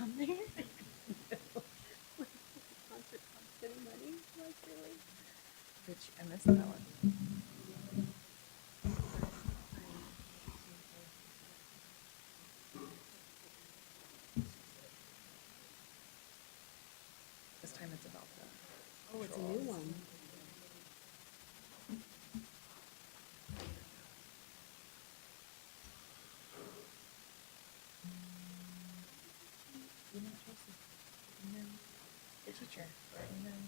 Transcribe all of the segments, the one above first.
on there. Concert cost any money? Like, really? Which, I missed that one. This time it's about the. Oh, it's a new one. You know, Chelsea, and then the teacher, and then.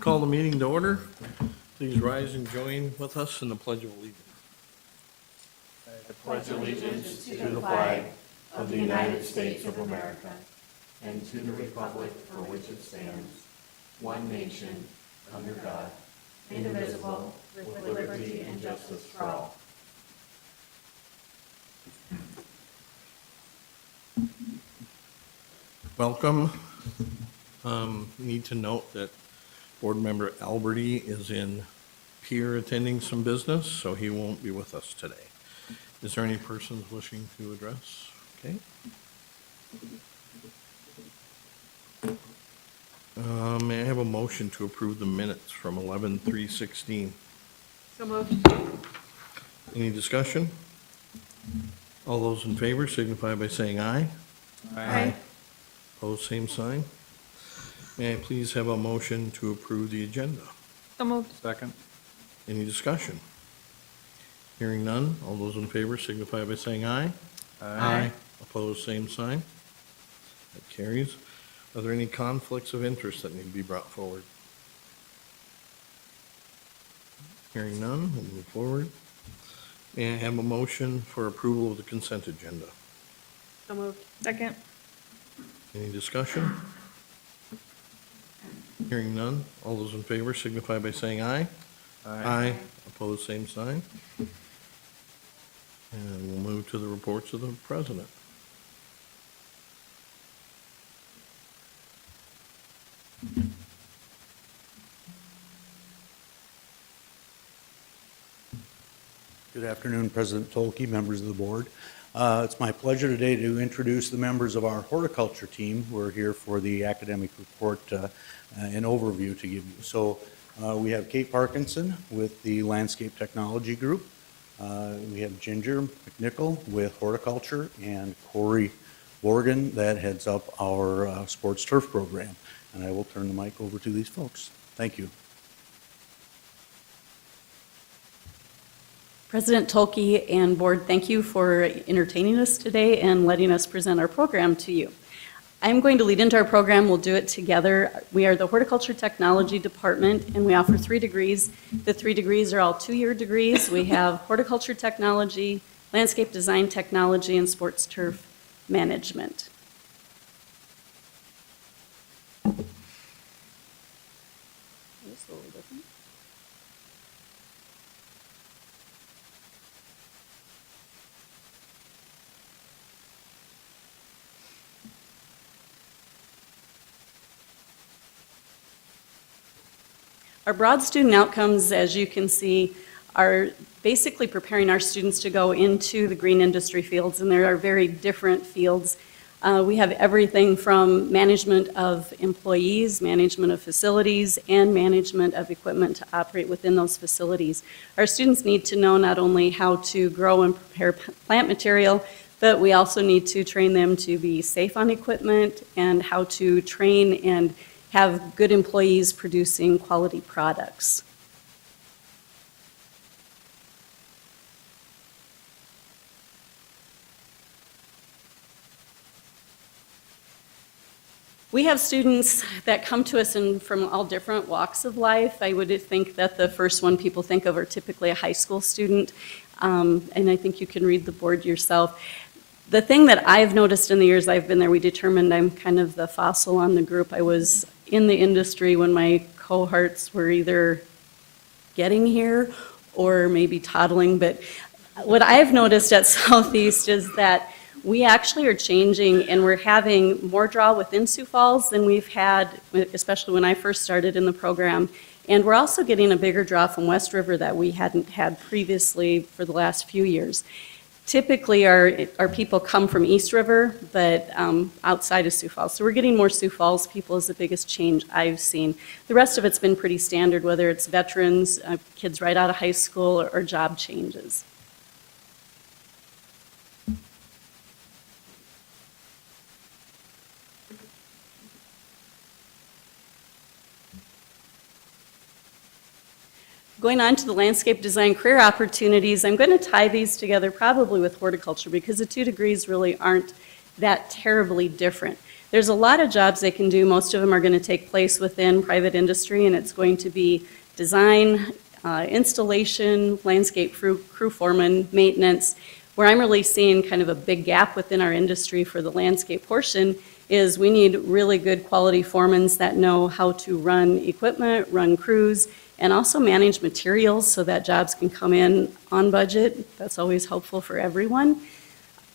Call the meeting to order. Please rise and join with us in the Pledge of Allegiance. I pledge allegiance to the flag of the United States of America and to the republic for which it stands, one nation, under God, indivisible, with liberty and justice for all. Welcome. Need to note that Board Member Alberti is in Pier attending some business, so he won't be with us today. Is there any persons wishing to address? Okay. May I have a motion to approve the minutes from 11/3/16? So moved. Any discussion? All those in favor signify by saying aye. Aye. Opposed, same sign. May I please have a motion to approve the agenda? So moved. Second. Any discussion? Hearing none, all those in favor signify by saying aye. Aye. Opposed, same sign. That carries. Are there any conflicts of interest that need to be brought forward? Hearing none, we'll move forward. May I have a motion for approval of the consent agenda? So moved. Second. Any discussion? Hearing none, all those in favor signify by saying aye. Aye. Opposed, same sign. And we'll move to the reports of the president. Good afternoon, President Tolke, members of the board. It's my pleasure today to introduce the members of our horticulture team who are here for the academic report and overview to give you. So we have Kate Parkinson with the Landscape Technology Group. We have Ginger McNichol with horticulture and Corey Borgen that heads up our sports turf program. And I will turn the mic over to these folks. Thank you. President Tolke and board, thank you for entertaining us today and letting us present our program to you. I'm going to lead into our program. We'll do it together. We are the Horticulture Technology Department, and we offer 3 degrees. The 3 degrees are all 2-year degrees. We have Horticulture Technology, Landscape Design Technology, and Sports Turf Management. This is a little different. Our broad student outcomes, as you can see, are basically preparing our students to go into the green industry fields, and there are very different fields. We have everything from management of employees, management of facilities, and management of equipment to operate within those facilities. Our students need to know not only how to grow and prepare plant material, but we also need to train them to be safe on equipment and how to train and have good employees producing quality products. We have students that come to us from all different walks of life. I would think that the first one people think of are typically a high school student, and I think you can read the board yourself. The thing that I've noticed in the years I've been there, we determined I'm kind of the fossil on the group. I was in the industry when my cohorts were either getting here or maybe toddling, but what I've noticed at Southeast is that we actually are changing, and we're having more draw within Sioux Falls than we've had, especially when I first started in the program. And we're also getting a bigger draw from West River that we hadn't had previously for the last few years. Typically, our people come from East River, but outside of Sioux Falls. So we're getting more Sioux Falls people is the biggest change I've seen. The rest of it's been pretty standard, whether it's veterans, kids right out of high school, or job changes. Going on to the landscape design career opportunities, I'm going to tie these together probably with horticulture because the 2 degrees really aren't that terribly different. There's a lot of jobs they can do. Most of them are going to take place within private industry, and it's going to be design, installation, landscape crew foreman, maintenance. Where I'm really seeing kind of a big gap within our industry for the landscape portion is we need really good quality foremans that know how to run equipment, run crews, and also manage materials so that jobs can come in on budget. That's always helpful for everyone.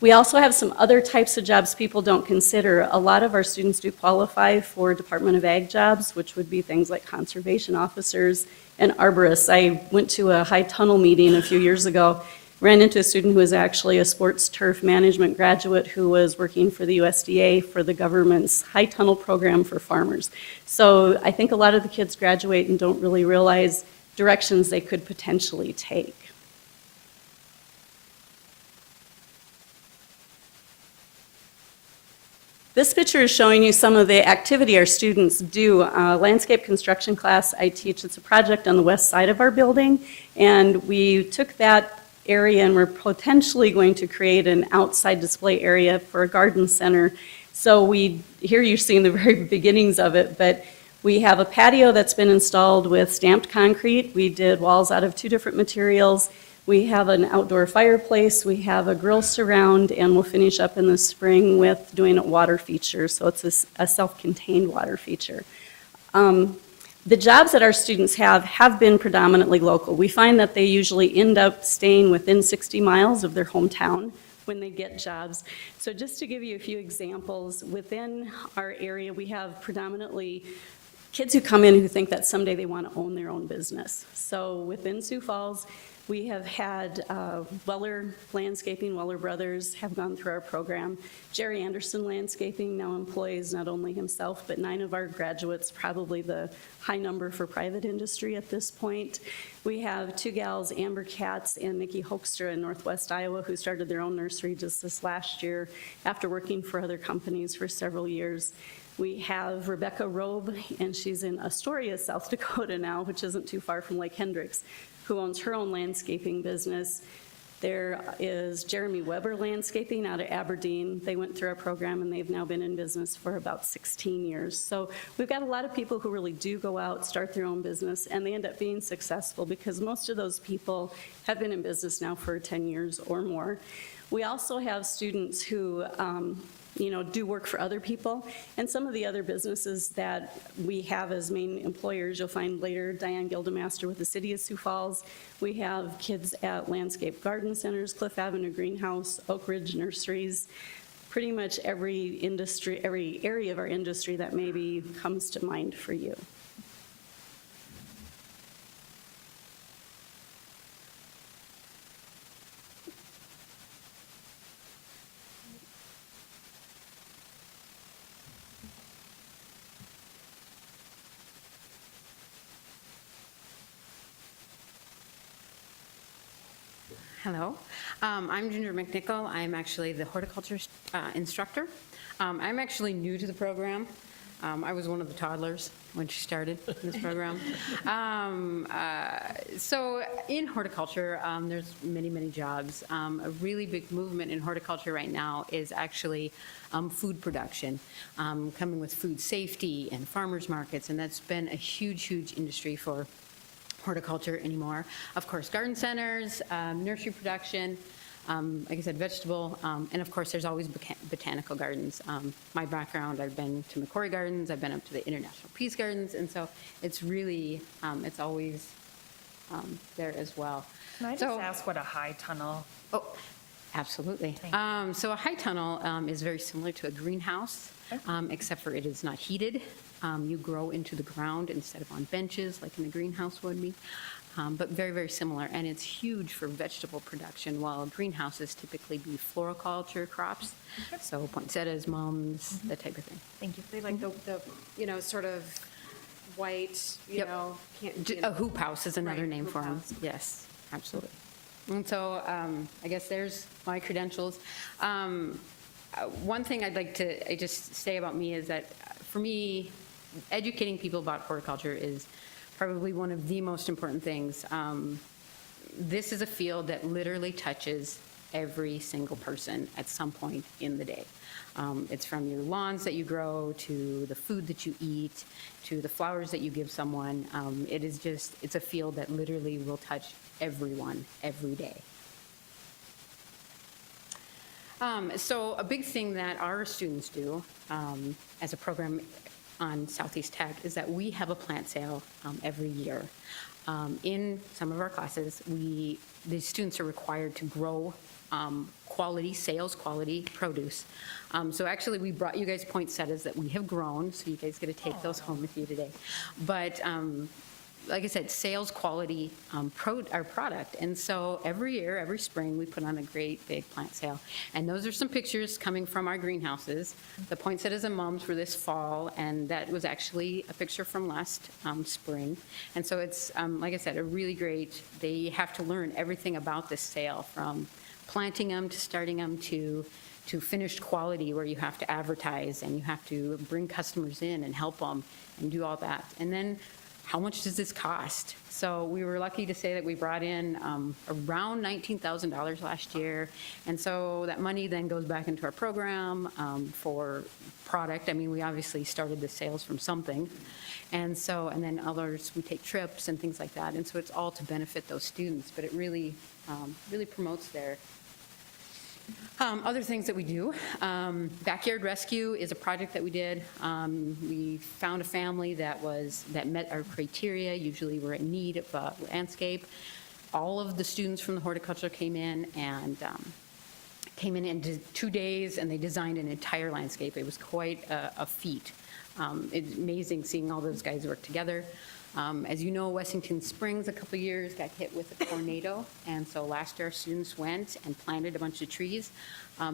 We also have some other types of jobs people don't consider. A lot of our students do qualify for Department of Ag jobs, which would be things like conservation officers and arborists. I went to a high tunnel meeting a few years ago, ran into a student who was actually a sports turf management graduate who was working for the USDA for the government's high tunnel program for farmers. So I think a lot of the kids graduate and don't really realize directions they could potentially take. This picture is showing you some of the activity our students do. Landscape construction class I teach, it's a project on the west side of our building, and we took that area and we're potentially going to create an outside display area for a garden center. So here you're seeing the very beginnings of it, but we have a patio that's been installed with stamped concrete. We did walls out of 2 different materials. We have an outdoor fireplace, we have a grill surround, and we'll finish up in the spring with doing a water feature, so it's a self-contained water feature. The jobs that our students have been predominantly local. We find that they usually end up staying within 60 miles of their hometown when they get jobs. So just to give you a few examples, within our area we have predominantly kids who come in who think that someday they want to own their own business. So within Sioux Falls, we have had Weller Landscaping, Weller Brothers have gone through our program. Jerry Anderson Landscaping now employs not only himself, but 9 of our graduates, probably the high number for private industry at this point. We have 2 gals, Amber Katz and Nikki Hoekstra in Northwest Iowa, who started their own nursery just this last year after working for other companies for several years. We have Rebecca Robe, and she's in Astoria, South Dakota now, which isn't too far from Lake Hendricks, who owns her own landscaping business. There is Jeremy Weber Landscaping out of Aberdeen. They went through our program and they've now been in business for about 16 years. So we've got a lot of people who really do go out, start their own business, and they end up being successful because most of those people have been in business now for 10 years or more. We also have students who do work for other people. And some of the other businesses that we have as main employers, you'll find later Diane Guildmaster with the City of Sioux Falls. We have kids at Landscape Garden Centers, Cliff Avenue Greenhouse, Oak Ridge Nurseries, pretty much every industry, every area of our industry that maybe comes to mind for you. Hello, I'm Ginger McNichol. I'm actually the horticulture instructor. I'm actually new to the program. I was one of the toddlers when she started this program. So in horticulture, there's many, many jobs. A really big movement in horticulture right now is actually food production, coming with food safety and farmers markets, and that's been a huge, huge industry for horticulture anymore. Of course, garden centers, nursery production, like I said, vegetable, and of course there's always botanical gardens. My background, I've been to McCory Gardens, I've been up to the International Peace Gardens, and so it's really, it's always there as well. Can I just ask what a high tunnel? Oh, Absolutely. So a high tunnel is very similar to a greenhouse, except for it is not heated. You grow into the ground instead of on benches like in a greenhouse would be, but very, very similar. And it's huge for vegetable production, while greenhouses typically be floriculture crops, so poinsettias, mums, that type of thing. Thank you. They like the, sort of white, Yep. A hoop house is another Right, name hoop for them. house. Yes, absolutely. And so I guess there's my credentials. One thing I'd like to just say about me is that for me, educating people about horticulture is probably one of the most important things. This is a field that literally touches every single person at some point in the day. It's from your lawns that you grow, to the food that you eat, to the flowers that you give someone. It's a field that literally will touch everyone every day. So a big thing that our students do as a program on Southeast Tech is that we have a plant sale every year. In some of our classes, the students are required to grow sales quality produce. So actually, we brought you guys poinsettias that we have grown, so you guys get to take those home with you today. But like I said, sales quality our product. And so every year, every spring, we put on a great big plant sale. And those are some pictures coming from our greenhouses. The poinsettias and mums were this fall, and that was actually a picture from last spring. And so it's, like I said, a really great, they have to learn everything about this sale, from planting them to starting them to finished quality, where you have to advertise and you have to bring customers in and help them and do all that. And then how much does this cost? So we were lucky to say that we brought in around $19,000 last year. And so that money then goes back into our program for product. I mean, we obviously started the sales from something. And then others, we take trips and things like that. And so it's all to benefit those students, but it really, really promotes their other things that we do. Backyard rescue is a project that we did. We found a family that met our criteria. Usually we're in need of a landscape. All of the students from the horticulture came in in 2 days, and they designed an entire landscape. It was quite a feat. It's amazing seeing all those guys work together. As you know, Wessington Springs a couple years got hit with a tornado, and so last year our students went and planted a bunch of trees.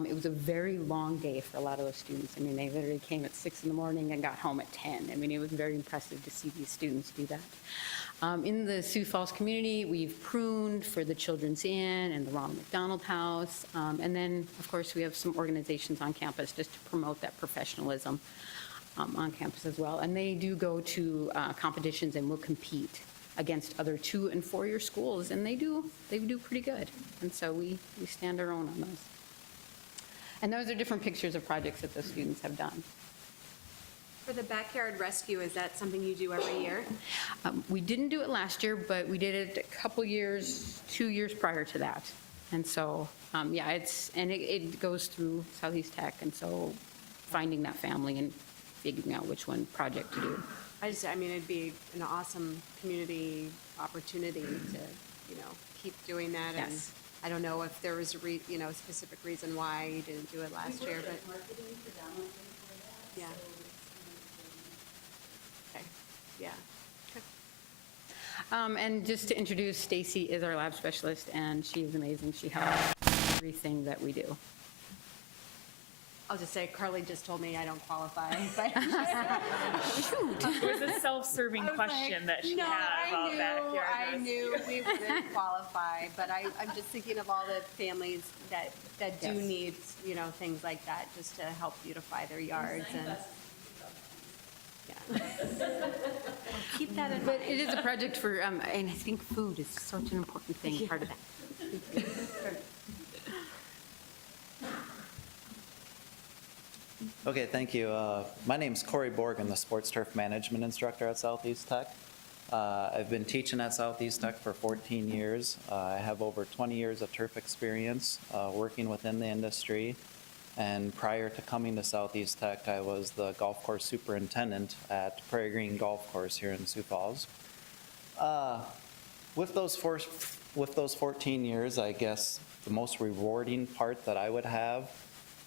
It was a very long day for a lot of those students. I mean, they literally came at 6 in the morning and got home at 10. I mean, it was very impressive to see these students do that. In the Sioux Falls community, we've pruned for the Children's Inn and the Ronald McDonald House. And then, of course, we have some organizations on campus just to promote that professionalism on campus as well. And they do go to competitions and will compete against other 2- and 4-year schools, and they do pretty good. And so we stand our own on those. And those are different pictures of projects that the students have done. For the backyard rescue, is that something you do every year? We didn't do it last year, but we did it a couple years, 2 years prior to that. And so, yeah, it goes through Southeast Tech, and so finding that family and figuring out which one project to do. I mean, it'd be an awesome community opportunity to, keep doing that. And Yes. I don't know if there was a specific reason why you didn't do it last year, but. Marketing predominantly for that. Yeah. Okay, yeah. Okay. And just to introduce, Stacy is our lab specialist, and she is amazing. She helps everything that we do. I'll just say Carly just told me I don't qualify, but. It was a self-serving question that she had about backyard I rescue. knew we wouldn't qualify, but I'm just thinking of all the families that do Yes. need, things like that, just to help beautify their yards and. Yeah. Keep that in But mind. it is a project for, and I think food is such an important thing, part of that. Okay, thank you. My name's Corey Borg. I'm the sports turf management instructor at Southeast Tech. I've been teaching at Southeast Tech for 14 years. I have over 20 years of turf experience working within the industry. And prior to coming to Southeast Tech, I was the golf course superintendent at Prairie Green Golf Course here in Sioux Falls. With those 14 years, I guess the most rewarding part that I would have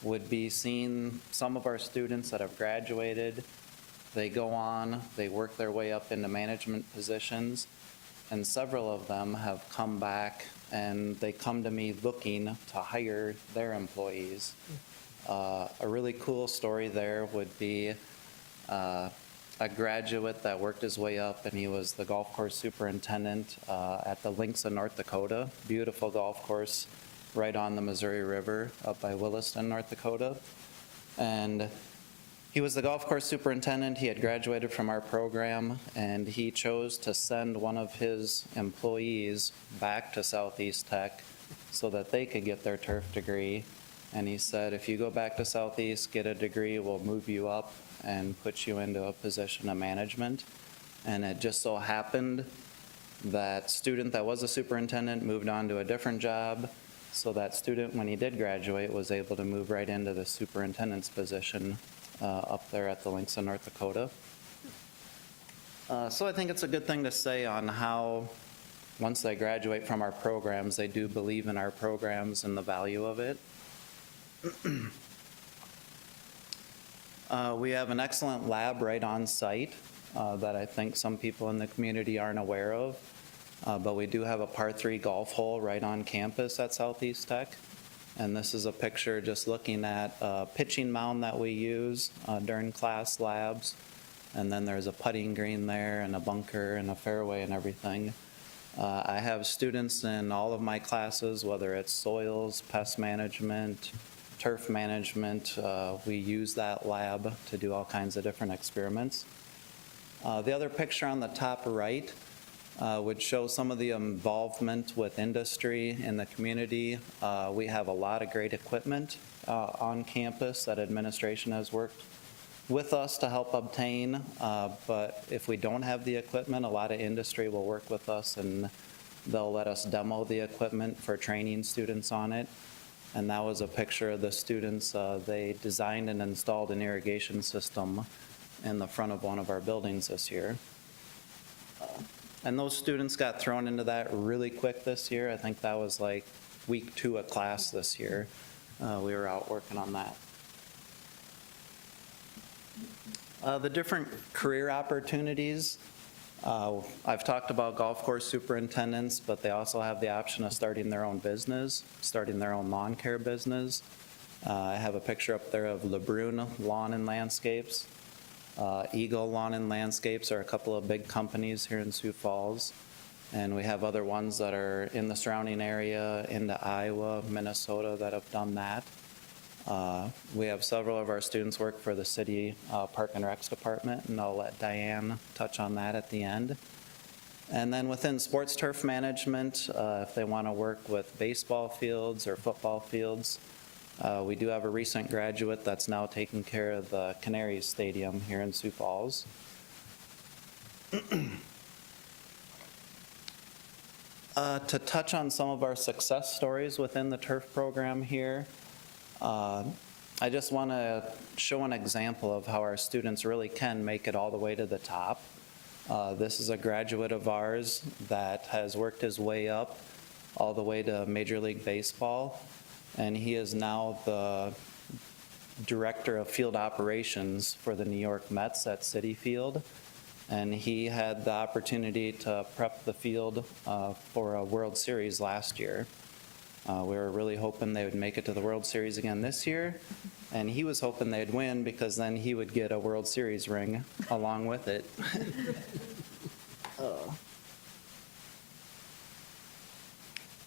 would be seeing some of our students that have graduated, they go on, they work their way up into management positions, and several of them have come back and they come to me looking to hire their employees. A really cool story there would be a graduate that worked his way up, and he was the golf course superintendent at the Links of North Dakota. Beautiful golf course right on the Missouri River up by Williston, North Dakota. And he was the golf course superintendent. He had graduated from our program, and he chose to send one of his employees back to Southeast Tech so that they could get their turf degree. And he said, if you go back to Southeast, get a degree, we'll move you up and put you into a position of management. And it just so happened that student that was a superintendent moved on to a different job. So that student, when he did graduate, was able to move right into the superintendent's position up there at the Links of North Dakota. So I think it's a good thing to say on how, once they graduate from our programs, they do believe in our programs and the value of it. We have an excellent lab right on site that I think some people in the community aren't aware of. But we do have a par 3 golf hole right on campus at Southeast Tech. And this is a picture just looking at a pitching mound that we use during class labs. And then there's a putting green there and a bunker and a fairway and everything. I have students in all of my classes, whether it's soils, pest management, turf management. We use that lab to do all kinds of different experiments. The other picture on the top right would show some of the involvement with industry in the community. We have a lot of great equipment on campus that administration has worked with us to help obtain, but if we don't have the equipment, a lot of industry will work with us and they'll let us demo the equipment for training students on it. And that was a picture of the students. They designed and installed an irrigation system in the front of one of our buildings this year. And those students got thrown into that really quick this year. I think that was like week 2 of class this year. We were out working on that. The different career opportunities. I've talked about golf course superintendents, but they also have the option of starting their own business, starting their own lawn care business. I have a picture up there of LeBrun Lawn and Landscapes. Eagle Lawn and Landscapes are a couple of big companies here in Sioux Falls. And we have other ones that are in the surrounding area, into Iowa, Minnesota, that have done that. We have several of our students work for the city Park and Recs department, and I'll let Diane touch on that at the end. And then within sports turf management, if they want to work with baseball fields or football fields, we do have a recent graduate that's now taking care of the Canaries Stadium here in Sioux Falls. To touch on some of our success stories within the turf program here, I just want to show an example of how our students really can make it all the way to the top. This is a graduate of ours that has worked his way up all the way to Major League Baseball, and he is now the director of field operations for the New York Mets at Citi Field. And he had the opportunity to prep the field for a World Series last year. We were really hoping they would make it to the World Series again this year, and he was hoping they'd win because then he would get a World Series ring along with it.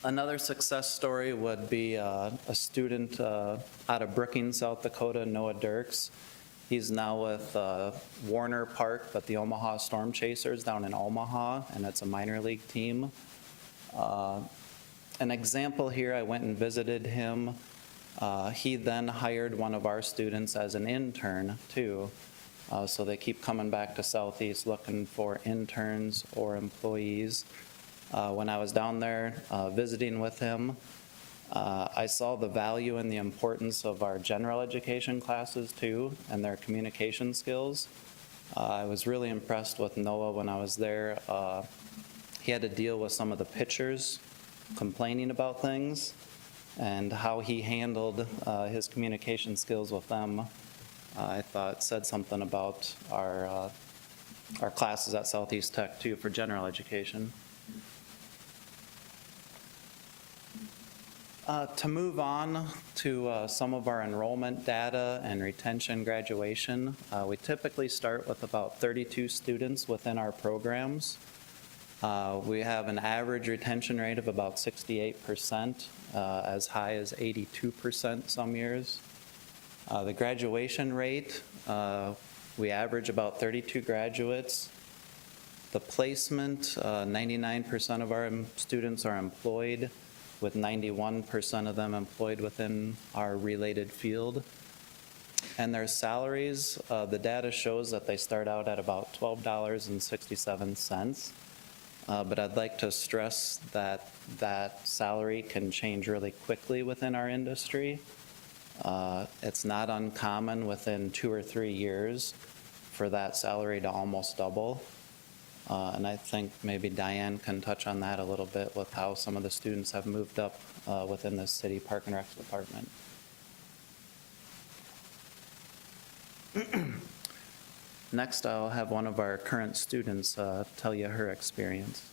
Another success story would be a student out of Brookings, South Dakota, Noah Dirks. He's now with Warner Park, but the Omaha Storm Chasers down in Omaha, and it's a minor league team. An example here, I went and visited him. He then hired one of our students as an intern too. So they keep coming back to Southeast looking for interns or employees. When I was down there visiting with him, I saw the value and the importance of our general education classes too, and their communication skills. I was really impressed with Noah when I was there. He had to deal with some of the pitchers complaining about things, and how he handled his communication skills with them, I thought said something about our classes at Southeast Tech too for general education. To move on to some of our enrollment data and retention graduation, we typically start with about 32 students within our programs. We have an average retention rate of about 68%, as high as 82% some years. The graduation rate, we average about 32 graduates. The placement, 99% of our students are employed, with 91% of them employed within our related field. And their salaries, the data shows that they start out at about $12.67. But I'd like to stress that that salary can change really quickly within our industry. It's not uncommon within 2 or 3 years for that salary to almost double. And I think maybe Diane can touch on that a little bit with how some of the students have moved up within the city Park and Rec department. Next, I'll have one of our current students tell you her experience.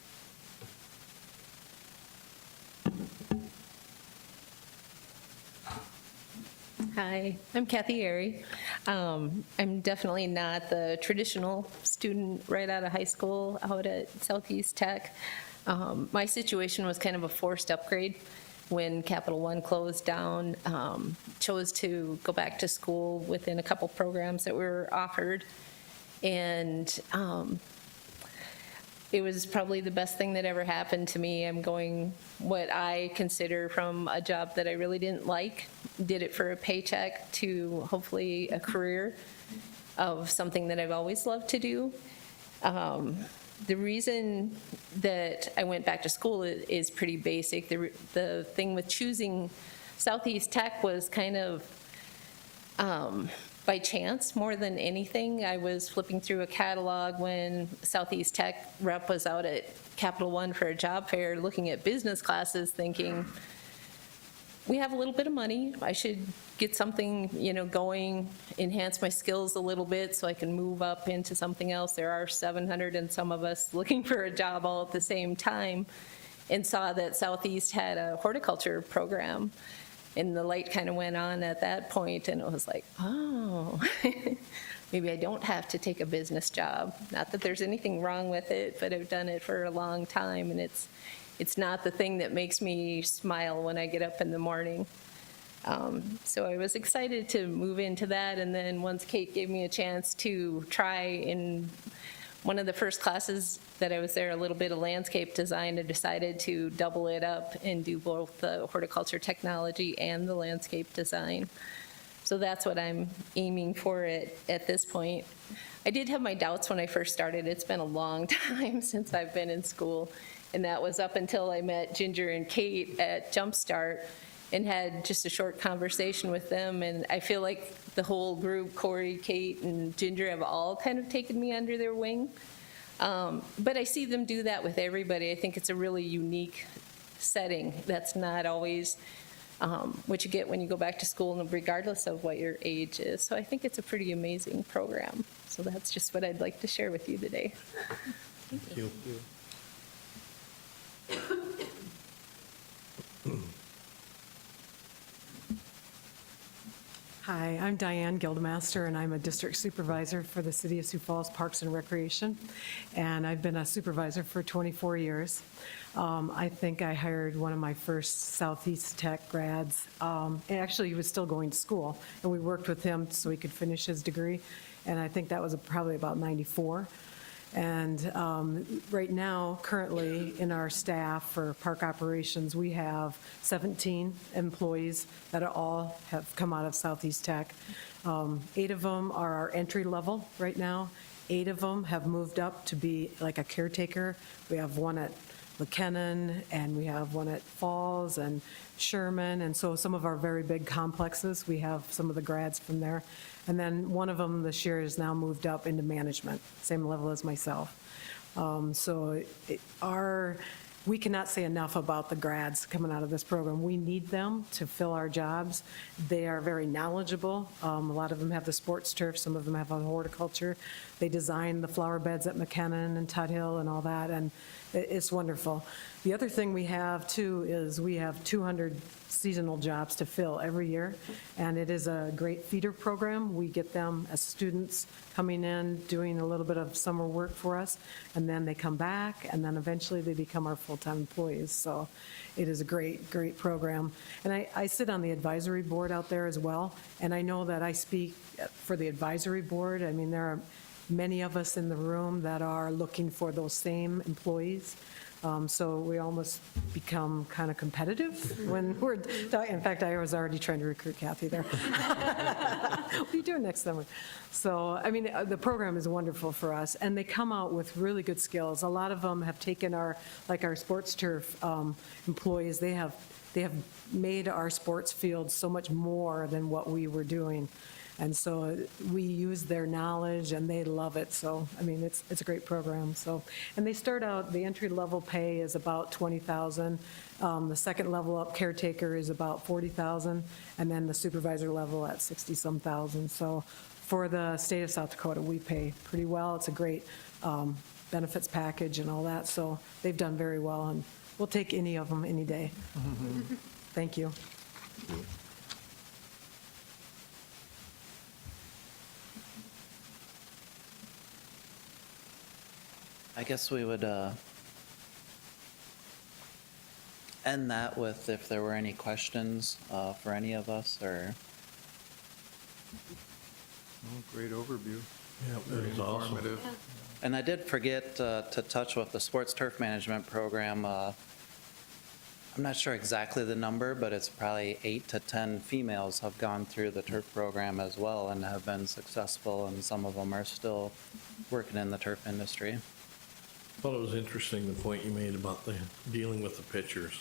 Hi, I'm Kathy Airy. I'm definitely not the traditional student right out of high school out at Southeast Tech. My situation was kind of a forced upgrade when Capital One closed down. Chose to go back to school within a couple programs that were offered. And it was probably the best thing that ever happened to me. I'm going what I consider from a job that I really didn't like, did it for a paycheck, to hopefully a career of something that I've always loved to do. The reason that I went back to school is pretty basic. The thing with choosing Southeast Tech was kind of by chance more than anything. I was flipping through a catalog when Southeast Tech rep was out at Capital One for a job fair looking at business classes, thinking, we have a little bit of money. I should get something, going, enhance my skills a little bit so I can move up into something else. There are 700 and some of us looking for a job all at the same time, and saw that Southeast had a horticulture program. And the light kind of went on at that point, and it was like, oh, maybe I don't have to take a business job. Not that there's anything wrong with it, but I've done it for a long time, and it's not the thing that makes me smile when I get up in the morning. So I was excited to move into that, and then once Kate gave me a chance to try in one of the first classes that I was there, a little bit of landscape design, I decided to double it up and do both the horticulture technology and the landscape design. So that's what I'm aiming for at this point. I did have my doubts when I first started. It's been a long time since I've been in school, and that was up until I met Ginger and Kate at Jumpstart and had just a short conversation with them. And I feel like the whole group, Corey, Kate, and Ginger, have all kind of taken me under their wing. But I see them do that with everybody. I think it's a really unique setting. That's not always what you get when you go back to school, regardless of what your age is. So I think it's a pretty amazing program. So that's just what I'd like to share with you today. Thank you. Hi, I'm Diane Guildmaster, and I'm a district supervisor for the City of Sioux Falls Parks and Recreation, and I've been a supervisor for 24 years. I think I hired one of my first Southeast Tech grads. Actually, he was still going to school, and we worked with him so he could finish his degree, and I think that was probably about 94. And right now, currently, in our staff for park operations, we have 17 employees that all have come out of Southeast Tech. 8 of them are our entry level right now. 8 of them have moved up to be like a caretaker. We have one at McKinnon, and we have one at Falls and Sherman, and so some of our very big complexes, we have some of the grads from there. And then one of them this year has now moved up into management, same level as myself. So our we cannot say enough about the grads coming out of this program. We need them to fill our jobs. They are very knowledgeable. A lot of them have the sports turf, some of them have on horticulture. They design the flower beds at McKinnon and Tuthill and all that, and it's wonderful. The other thing we have too is we have 200 seasonal jobs to fill every year, and it is a great feeder program. We get them as students coming in, doing a little bit of summer work for us, and then they come back, and then eventually they become our full-time employees. So it is a great, great program. And I sit on the advisory board out there as well, and I know that I speak for the advisory board. I mean, there are many of us in the room that are looking for those same employees. So we almost become kind of competitive when we're, in fact, I was already trying to recruit Kathy there. What are you doing next summer? So, I mean, the program is wonderful for us, and they come out with really good skills. A lot of them have taken our sports turf employees, they have made our sports field so much more than what we were doing. And so we use their knowledge, and they love it. So, I mean, it's a great program. So, and they start out, the entry-level pay is about $20,000. The second level up caretaker is about $40,000, and then the supervisor level at 60-some thousand. So for the state of South Dakota, we pay pretty well. It's a great benefits package and all that. So they've done very well, and we'll take any of them any day. Thank you. I guess we would end that with if there were any questions for any of us, or Great overview. Yeah, Very that was awesome. informative. and I did forget to touch with the sports turf management program. I'm not sure exactly the number, but it's probably 8 to 10 females have gone through the turf program as well and have been successful, and some of them are still working in the turf industry. I thought it was interesting, the point you made about the dealing with the pitchers.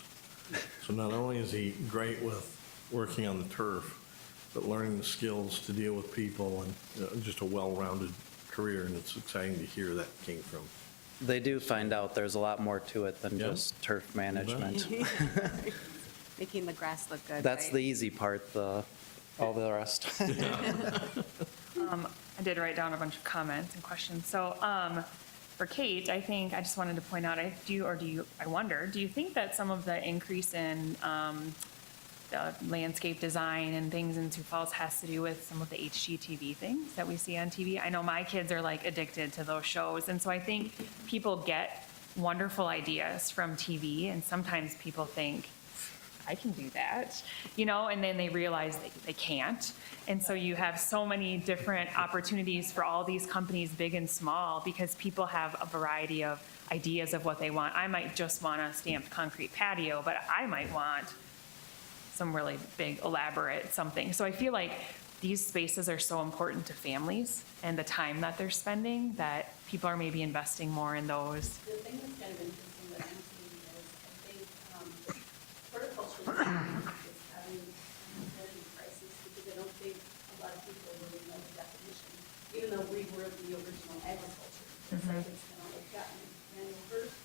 So not only is he great with working on the turf, but learning the skills to deal with people, and just a well-rounded career, and it's exciting to hear that came from. They do find out there's a lot more to it than Yeah. just turf management. Making the grass look good, That's right? the easy part, all the rest. I did write down a bunch of comments and questions. So, for Kate, I just wanted to point out, I wonder, do you think that some of the increase in, landscape design and things in Sioux Falls has to do with some of the HGTV things that we see on TV? I know my kids are like addicted to those shows, and so I think people get wonderful ideas from TV, and sometimes people think, I can do that, and then they realize they can't. And so you have so many different opportunities for all these companies, big and small, because people have a variety of ideas of what they want. I might just want a stamped concrete patio, but I might want some really big, elaborate something. So I feel like these spaces are so important to families and the time that they're spending, that people are maybe investing more in those. The thing that's kind of interesting that I'm seeing is, I think, horticulture is having an identity crisis, because I don't think a lot of people really know the definition, even though we were the original agriculture. It's like it's kind of like gotten manual first.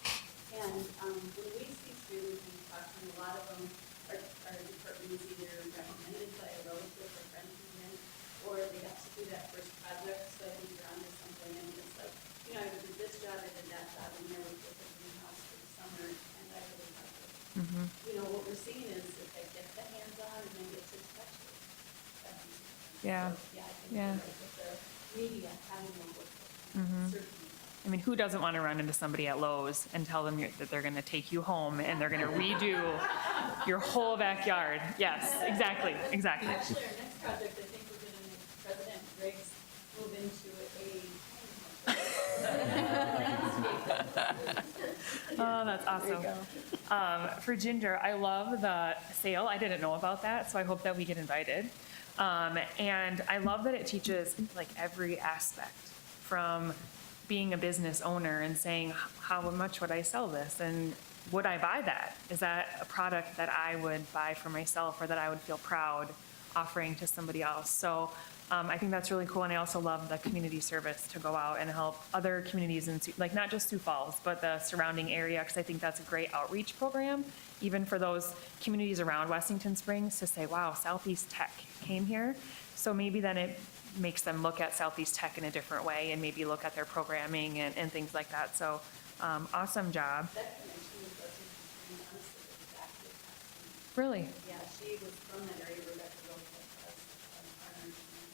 And when we see students and talk to them, a lot of them, our department is either recommended by a relative or friend who's in, or they got to do that first project, so I think you're onto something, and it's like, I did this job, I did that job, and there was a greenhouse for the summer, and I really liked it. What we're seeing is if they get the hands-on and they get to touch it. Yeah. So, I think Yeah. like with the media, having them work with certainly. I mean, who doesn't want to run into somebody at Lowe's and tell them that they're going to take you home and they're going to redo your whole backyard? Yes, exactly. Actually, our next project, I think we're going to make President Griggs move into a Oh, that's awesome. For Ginger, I love the sale. I didn't know about that, so I hope that we get invited. And I love that it teaches like every aspect, from being a business owner and saying, how much would I sell this? And would I buy that? Is that a product that I would buy for myself, or that I would feel proud offering to somebody else? So I think that's really cool, and I also love the community service to go out and help other communities in, like, not just Sioux Falls, but the surrounding area, because I think that's a great outreach program, even for those communities around Wessington Springs, to say, wow, Southeast Tech came here. So maybe then it makes them look at Southeast Tech in a different way, and maybe look at their programming and things like that. So, awesome job. That connection with Washington Springs, honestly, was exactly that. Really? Yeah, she was from that area, Rebecca Rose, our engineer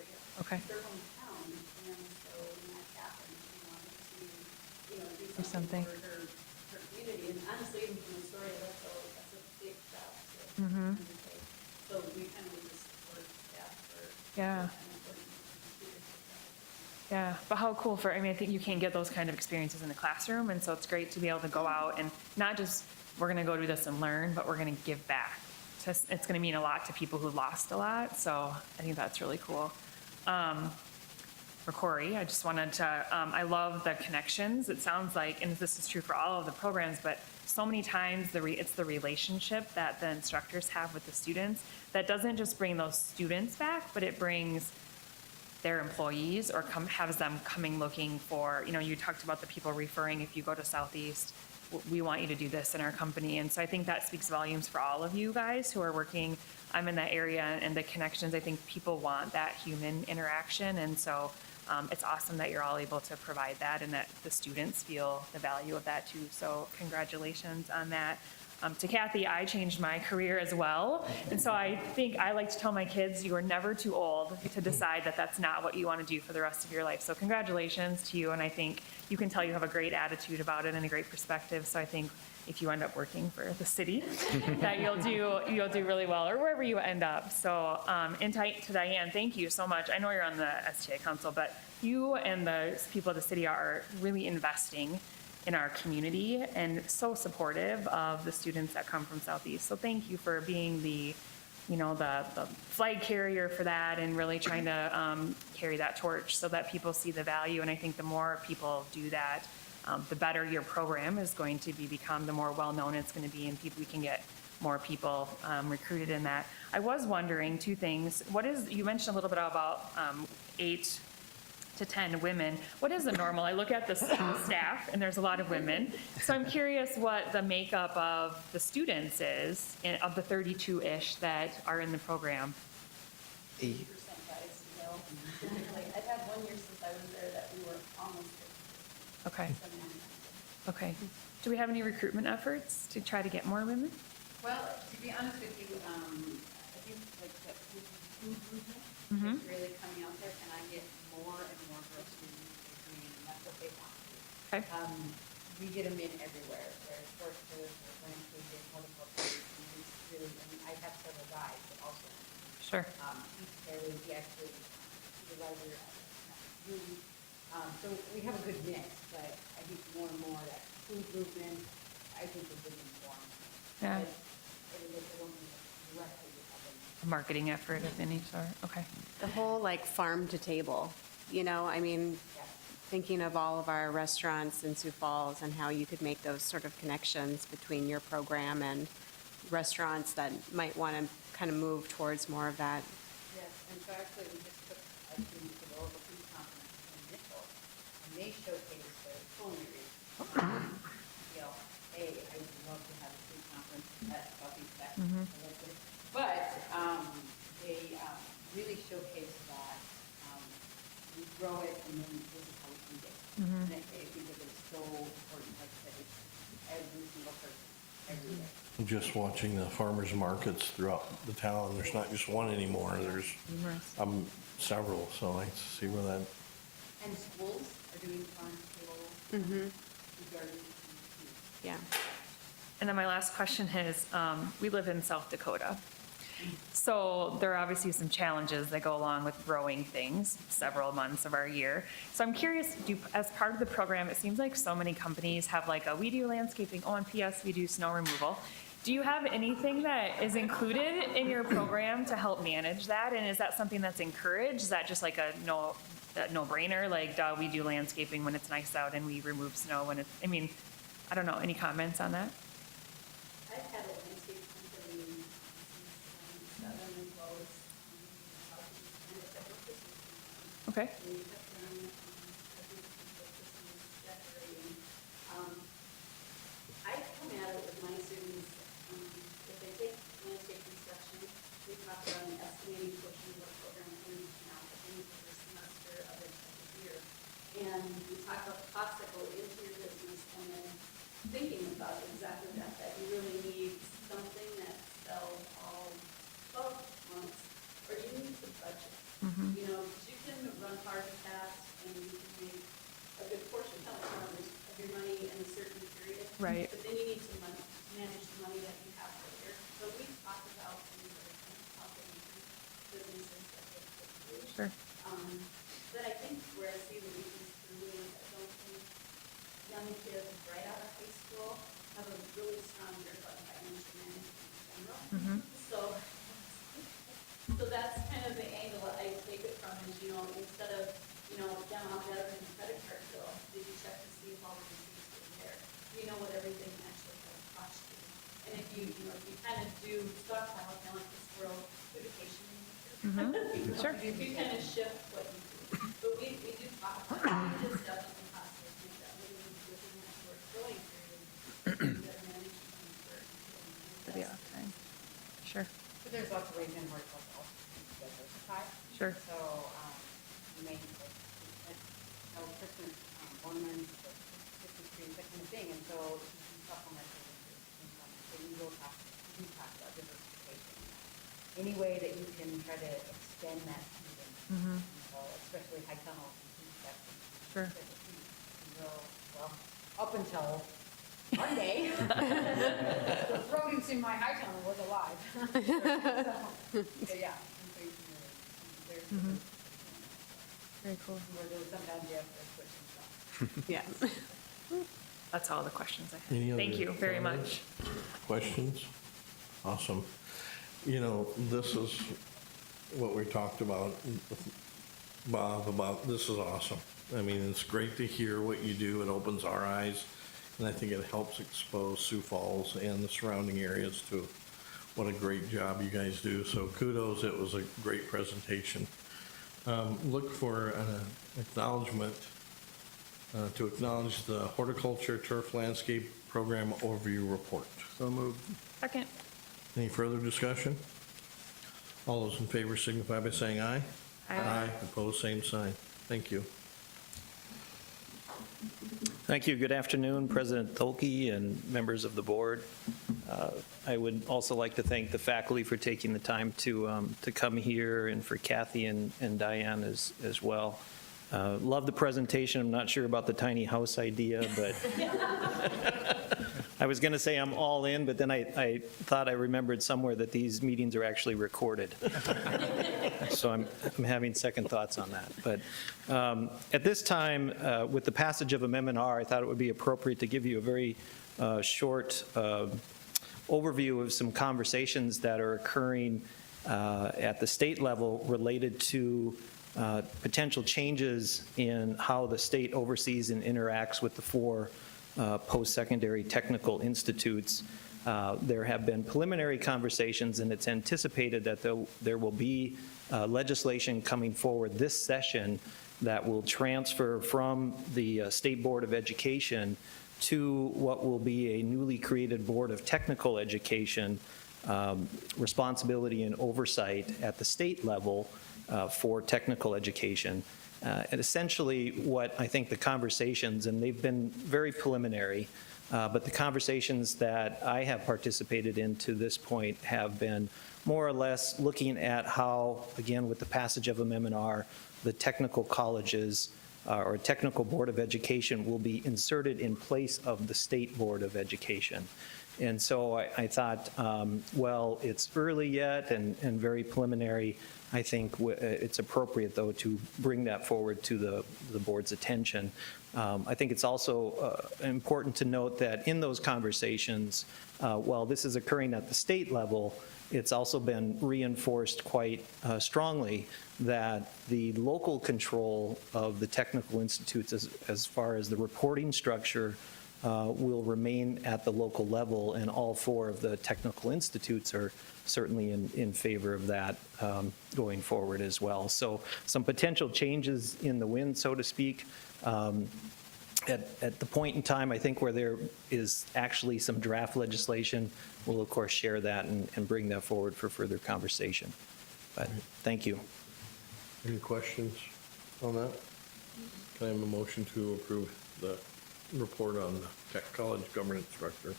area. Okay. Their hometown, and so when that happened, she wanted to, do Do something. something for her community. And honestly, even from the story, that's a big job to undertake. So we kind of just support staff for. Yeah. Yeah, but how cool for, I mean, I think you can't get those kind of experiences in the classroom, and so it's great to be able to go out and not just, we're gonna go do this and learn, but we're gonna give back. It's gonna mean a lot to people who lost a lot, so I think that's really cool. For Corey, I just wanted to, I love the connections. It sounds like, and this is true for all of the programs, but so many times it's the relationship that the instructors have with the students that doesn't just bring those students back, but it brings their employees, or has them coming looking for, you talked about the people referring, if you go to Southeast, we want you to do this in our company. And so I think that speaks volumes for all of you guys who are working. I'm in that area, and the connections, I think people want that human interaction. And so it's awesome that you're all able to provide that, and that the students feel the value of that too. So congratulations on that. To Kathy, I changed my career as well. And so I think I like to tell my kids, you are never too old to decide that that's not what you want to do for the rest of your life. So congratulations to you. And I think you can tell you have a great attitude about it and a great perspective. So I think if you end up working for the city, that you'll do really well, or wherever you end up. So, and to Diane, thank you so much. I know you're on the STA Council, but you and the people of the city are really investing in our community and so supportive of the students that come from Southeast. So thank you for being the flag carrier for that, and really trying to carry that torch so that people see the value. And I think the more people do that, the better your program is going to become, the more well-known it's going to be, and we can get more people recruited in that. I was wondering two things. You mentioned a little bit about 8 to 10 women. What is the normal? I look at the staff, and there's a lot of women. So I'm curious what the makeup of the students is, of the 32-ish that are in the program. 50% guys, I've had 1 year since I was there that we were almost 50%. Okay. Okay. Do we have any recruitment efforts to try to get more women? Well, to be honest with you, I think like the food movement is really coming out there, and I get more and more girls students agreeing, and that's what they want to do. Okay. We get them in everywhere, whereas horticulture, landscaping, horticulture, is really, I mean, I have several guys that also. Sure. He actually supervisor at food. So we have a good mix, but I think more and more that food movement, I think is really important. Yeah. Directly with them. A marketing effort of any sort. Okay. The whole like farm to table, I mean, thinking of all of our restaurants in Sioux Falls and how you could make those sort of connections between your program and restaurants that might want to kind of move towards more of that. Yes, and so actually we just took a team to the local food conference in Nichols, and they showcased their culinary. I would love to have a food conference at Southeast Tech. But they really showcased that we grow it, and then this is how we eat it. And I think that it's so important, like I said, it's every single person, every day. Just watching the farmers markets throughout the town, there's not just one anymore, there's several, so I see where that, And schools are doing farm to table, garden. Yeah. And then my last question is, we live in South Dakota. So there are obviously some challenges that go along with growing things several months of our year. So I'm curious, as part of the program, it seems like so many companies have like we do landscaping, and P.S. we do snow removal. Do you have anything that is included in your program to help manage that? And is that something that's encouraged? Is that just like a no-brainer? Like, we do landscaping when it's nice out and we remove snow when it's, I don't know, any comments on that? I've had a landscape company since 2007 as well as Okay. We have done, I think Christmas decorating. I come at it with my students, if they take landscape construction, we talk about an estimating portion of our program in now, in the first semester of the second year. And we talk about the costs that go into your business and then thinking about exactly that you really need something that sells all 12 months, or you need to budget. You know, 'cause you can run hard and fast and you can make a good portion of your money in a certain period. Right. But then you need to manage the money that you have later. So we've talked about things that are kind of helping businesses that they could do. Sure. But I think where I see the weakness for me is I don't think young kids right out of high school have a really strong grip on financial management in general. So that's kind of the angle I take it from is, you know, instead of, you know, down on the other end, credit card bill, did you check to see if all the receipts were there? You know what everything actually has cost you. And if you know, if you kind of do stockpile, kind of like the squirrel foodification. Sure. If you kind of shift what you do. But we do talk about it. It is definitely possible to make that living within that short growing period. That management for For the off time. Sure. But there's lots of ways in horticulture also to diversify. Sure. So, you may, Christmas ornaments, or Christmas trees, that kind of thing, and so you can supplement it with your income. So you do talk about diversification. Any way that you can try to extend that season. So especially high tunnels and things like that. Sure. Well, up until one day, the rodents in my high tunnel was alive. So yeah, and so you can really, there's Very cool. where there was sometimes you have to switch and stuff. Yes. That's all the questions I Any have. other Thank you very comments? much. Questions? Awesome. You know, this is what we talked about, with Bob, about this is awesome. I mean, it's great to hear what you do. It opens our eyes, and I think it helps expose Sioux Falls and the surrounding areas to what a great job you guys do. So kudos, it was a great presentation. Look for an acknowledgement to acknowledge the Horticulture Turf Landscape Program Overview Report. So moved. Second. Any further discussion? All those in favor signify by saying aye. Aye. Opposed, same sign. Thank you. Thank you. Good afternoon, President Tolke and members of the board. I would also like to thank the faculty for taking the time to come here, and for Kathy and Diane as well. Love the presentation. I'm not sure about the tiny house idea, but I was going to say I'm all in, but then I thought I remembered somewhere that these meetings are actually recorded. So I'm having second thoughts on that. But at this time, with the passage of Amendment R, I thought it would be appropriate to give you a very short overview of some conversations that are occurring at the state level related to potential changes in how the state oversees and interacts with the four post-secondary technical institutes. There have been preliminary conversations, and it's anticipated that there will be legislation coming forward this session that will transfer from the State Board of Education to what will be a newly created Board of Technical Education, responsibility and oversight at the state level for technical education. And essentially what I think the conversations, and they've been very preliminary, but the conversations that I have participated in to this point have been more or less looking at how, again, with the passage of Amendment R, the technical colleges or Technical Board of Education will be inserted in place of the State Board of Education. And so I thought, well, it's early yet and very preliminary. I think it's appropriate, though, to bring that forward to the board's attention. I think it's also important to note that in those conversations, while this is occurring at the state level, it's also been reinforced quite strongly that the local control of the technical institutes as far as the reporting structure will remain at the local level, and all 4 of the technical institutes are certainly in favor of that going forward as well. So some potential changes in the wind, so to speak. At the point in time, I think, where there is actually some draft legislation, we'll of course share that and bring that forward for further conversation. But thank you. Any questions on that? Can I have a motion to approve the report on the Tech College Government Instructor?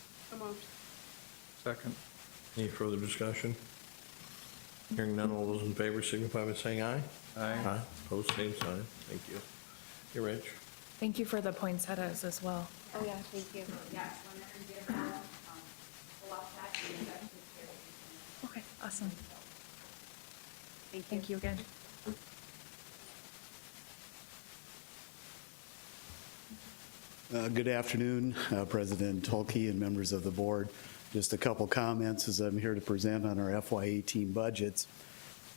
Second. Any further discussion? Hearing none, all those in favor signify by saying aye. Aye. Opposed, same sign. Thank you. Hey, Rich? Thank you for the poinsettias as well. Oh, yeah, thank you. Yeah, whenever you get them all, pull out that, and that takes care of it. Okay, awesome. Thank you. Thank you again. Good afternoon, President Tolke and members of the board. Just a couple comments as I'm here to present on our FY18 budgets.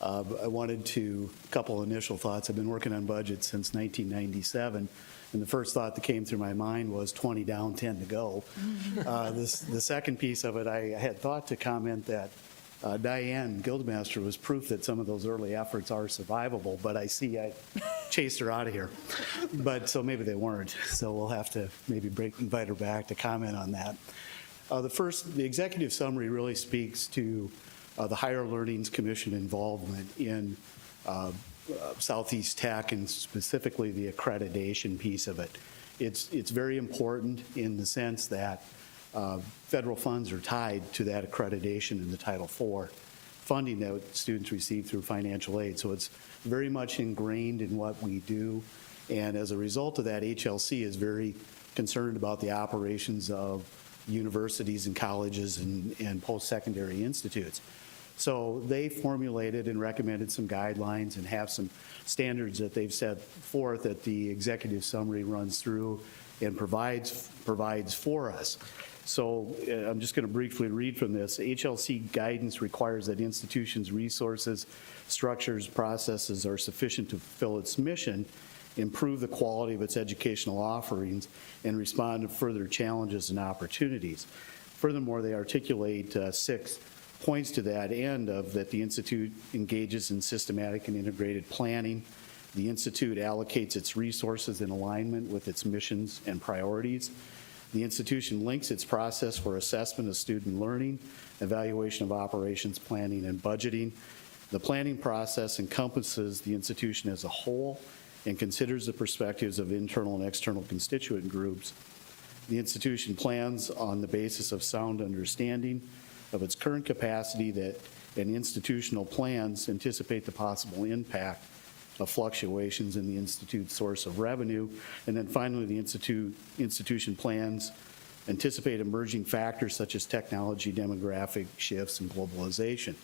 I wanted to, a couple initial thoughts. I've been working on budgets since 1997, and the first thought that came through my mind was 20 down, 10 to go. The second piece of it, I had thought to comment that Diane Guildmaster was proof that some of those early efforts are survivable, but I see I chased her out of here. But so maybe they weren't, so we'll have to maybe invite her back to comment on that. The executive summary really speaks to the Higher Learnings Commission involvement in Southeast Tech, and specifically the accreditation piece of it. It's very important in the sense that federal funds are tied to that accreditation in the Title IV funding that students receive through financial aid. So it's very much ingrained in what we do. And as a result of that, HLC is very concerned about the operations of universities and colleges and post-secondary institutes. So they formulated and recommended some guidelines and have some standards that they've set forth that the executive summary runs through and provides for us. So I'm just going to briefly read from this. HLC guidance requires that institutions' resources, structures, processes are sufficient to fulfill its mission, improve the quality of its educational offerings, and respond to further challenges and opportunities. Furthermore, they articulate 6 points to that end of that the Institute engages in systematic and integrated planning. The Institute allocates its resources in alignment with its missions and priorities. The institution links its process for assessment of student learning, evaluation of operations planning, and budgeting. The planning process encompasses the institution as a whole and considers the perspectives of internal and external constituent groups. The institution plans on the basis of sound understanding of its current capacity and institutional plans anticipate the possible impact of fluctuations in the institute's source of revenue. And then finally, the institution plans anticipate emerging factors such as technology, demographic shifts, and globalization.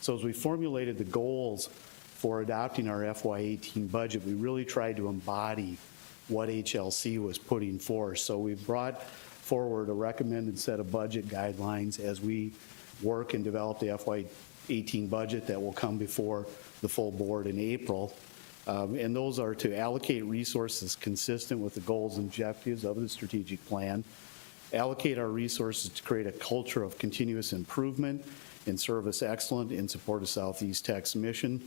So as we formulated the goals for adopting our FY18 budget, we really tried to embody what HLC was putting forth. So we've brought forward a recommended set of budget guidelines as we work and develop the FY18 budget that will come before the full board in April. And those are to allocate resources consistent with the goals and objectives of the strategic plan, allocate our resources to create a culture of continuous improvement and service excellence in support of Southeast Tech's mission,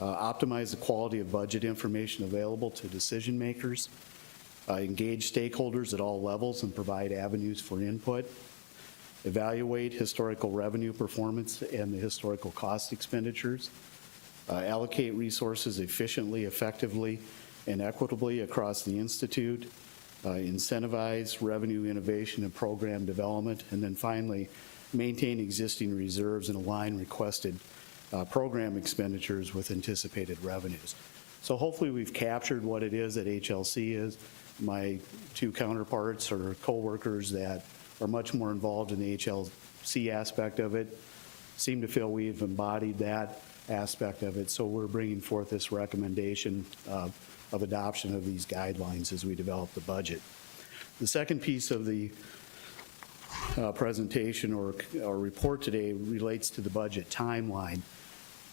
optimize the quality of budget information available to decision makers, engage stakeholders at all levels and provide avenues for input, evaluate historical revenue performance and the historical cost expenditures, allocate resources efficiently, effectively, and equitably across the Institute, incentivize revenue innovation and program development, and then finally, maintain existing reserves and align requested program expenditures with anticipated revenues. So hopefully we've captured what it is that HLC is. My 2 counterparts or co-workers that are much more involved in the HLC aspect of it seem to feel we've embodied that aspect of it. So we're bringing forth this recommendation of adoption of these guidelines as we develop the budget. The second piece of the presentation or report today relates to the budget timeline.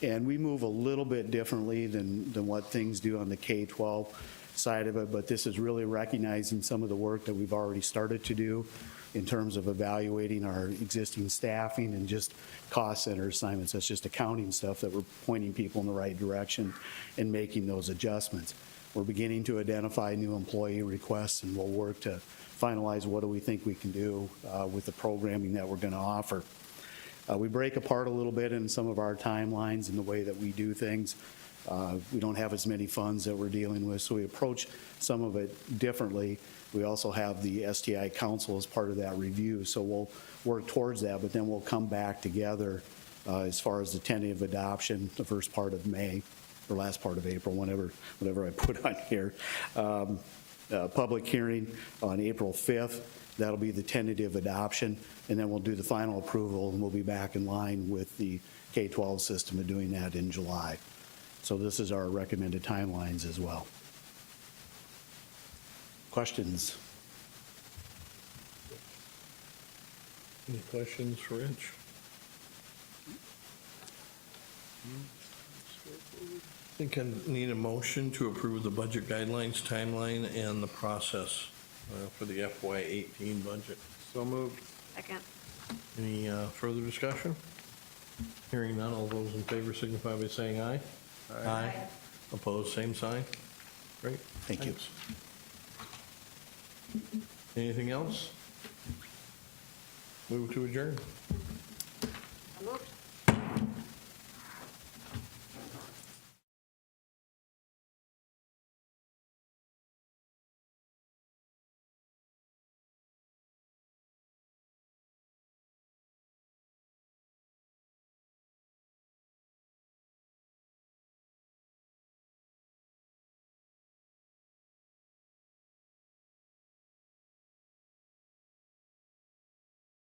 And we move a little bit differently than what things do on the K-12. side of it, but this is really recognizing some of the work that we've already started to do in terms of evaluating our existing staffing and just cost center assignments. That's just accounting stuff that we're pointing people in the right direction and making those adjustments. We're beginning to identify new employee requests, and we'll work to finalize what do we think we can do with the programming that we're going to offer. We break apart a little bit in some of our timelines and the way that we do things. We don't have as many funds that we're dealing with, so we approach some of it differently. We also have the STI Council as part of that review, so we'll work towards that, but then we'll come back together as far as the tentative adoption, the first part of May, or last part of April, whatever I put on here. Public hearing on April 5th. That'll be the tentative adoption, and then we'll do the final approval, and we'll be back in line with the K-12 system of doing that in July. So this is our recommended timelines as well. Questions? Any questions for Rich? I think I need a motion to approve the budget guidelines, timeline, and the process for the FY18 budget. So moved. Second. Any further discussion? Hearing none, all those in favor signify by saying aye. Aye. Opposed, same sign. Great. Thank you. Thanks. Anything else? Move to adjourn.